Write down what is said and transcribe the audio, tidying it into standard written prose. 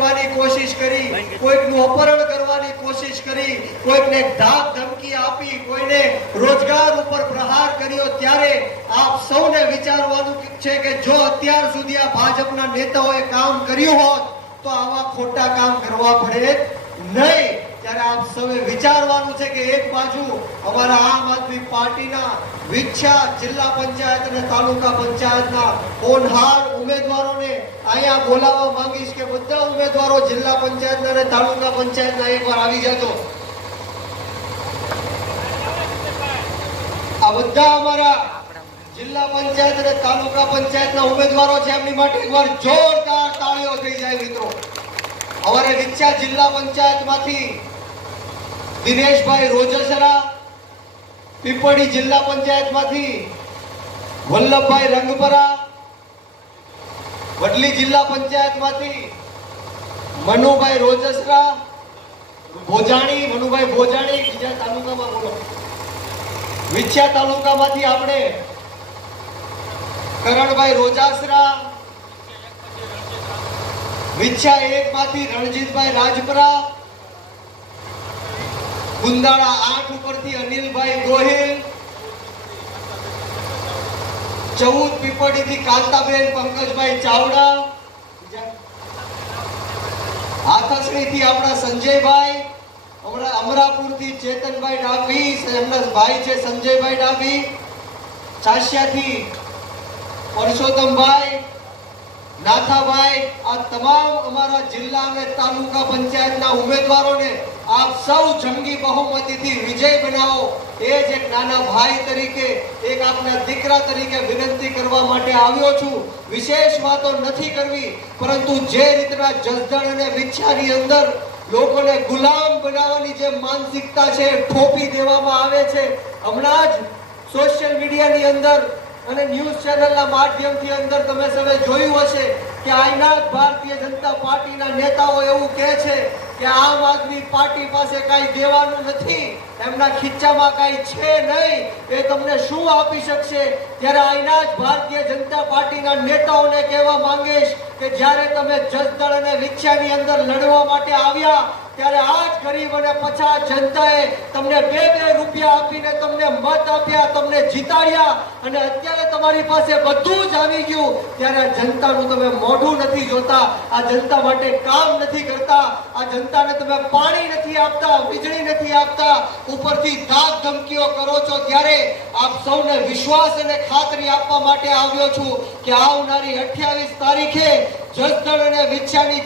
છીનવાની કોશિશ કરી, કોઈકનું અપહરણ કરવાની કોશિશ કરી, કોઈકને ધાક ધમકી આપી, કોઈને રોજગાર ઉપર પ્રહાર કર્યો, ત્યારે આપ સૌને વિચારવાનું છે કે જો અત્યાર સુધી આ ભાજપના નેતાઓએ કામ કર્યું હોત તો આવા ખોટા કામ કરવા પડે નહીં। ત્યારે આપ સૌએ વિચારવાનું છે કે એક બાજુ અમારા આમ આદમી પાર્ટીના વિછ્યા જિલ્લા પંચાયત અને તાલુકા પંચાયતના હોનહાર ઉમેદવારોને અહીંયા બોલાવવા માંગીશ કે બધા ઉમેદવારો જિલ્લા પંચાયતના અને તાલુકા પંચાયતના એકવાર આવી જજો। આ બધા અમારા જિલ્લા પંચાયત અને તાલુકા પંચાયતના ઉમેદવારો છે, એમની માટે એકવાર જોરદાર તાળીઓ થઈ જાય મિત્રો। અમારે વિછ્યા જિલ્લા પંચાયતમાંથી દિનેશભાઈ રોજસરા, પીપળી જિલ્લા પંચાયતમાંથી વલ્લભભાઈ રંગપરા, વડલી જિલ્લા પંચાયતમાંથી મનુભાઈ રોજસરા, મનુભાઈ ભોજાણી, બીજા તાલુકામાં બોલો। વિછ્યા તાલુકામાંથી આપણે કરણભાઈ રોજાસરા, વિછ્યા એક માંથી રણજીતભાઈ રાજપરા, ગુંદાળા 8 ઉપરથી અનિલભાઈ ગોહિલ, 14 પીપળીથી કાંતાબેન પંકજભાઈ ચાવડા, હાથસણીથી આપણા સંજયભાઈ, અમરાપુરથી ચેતનભાઈ ડાભી, એમના ભાઈ છે સંજયભાઈ ડાભી, ચાસિયાથી પરસોત્તમભાઈ, નાથાભાઈ, આ તમામ અમારા જિલ્લા અને તાલુકા પંચાયતના ઉમેદવારોને આપ સૌ જંગી બહુમતીથી વિજય બનાવો, એ જ એક નાના ભાઈ તરીકે, એક આપના દીકરા તરીકે વિનંતી કરવા માટે આવ્યો છું। વિશેષ વાતો નથી કરવી, પરંતુ જે રીતના જસદણ અને વિછ્યાની અંદર લોકોને ગુલામ બનાવવાની જે માનસિકતા છે થોપી દેવામાં આવે છે, હમણાં જ સોશિયલ મીડિયાની અંદર અને ન્યૂઝ ચેનલના માધ્યમથી અંદર તમે સૌએ જોયું હશે કે આઈના ભારતીય જનતા પાર્ટીના નેતાઓ એવું કહે છે કે આમ આદમી પાર્ટી પાસે કાંઈ દેવાનું નથી, એમના ખીચામાં કાંઈ છે નહીં, એ તમને શું આપી શકશે। ત્યારે આઈના જ ભારતીય જનતા પાર્ટીના નેતાઓને કહેવા માંગીશ કે જ્યારે તમે જસદણ અને વિછ્યાની અંદર લડવા માટે આવ્યા ત્યારે આ જ ગરીબ અને પછાત જનતાએ તમને 2-2 રૂપિયા આપીને તમને મત આપ્યા, તમને જીતાડ્યા, અને અત્યારે તમારી પાસે બધું જ આવી ગયું ત્યારે જનતાનું તમે મોઢું નથી જોતા, આ જનતા માટે કામ નથી કરતા, આ જનતાને તમે પાણી નથી આપતા, વીજળી નથી આપતા, ઉપરથી ધાક ધમકીઓ કરો છો। ત્યારે આપ સૌને વિશ્વાસ અને ખાતરી આપવા માટે આવ્યો છું કે આવનારી 28 તારીખે જસદણ અને વિછ્યાની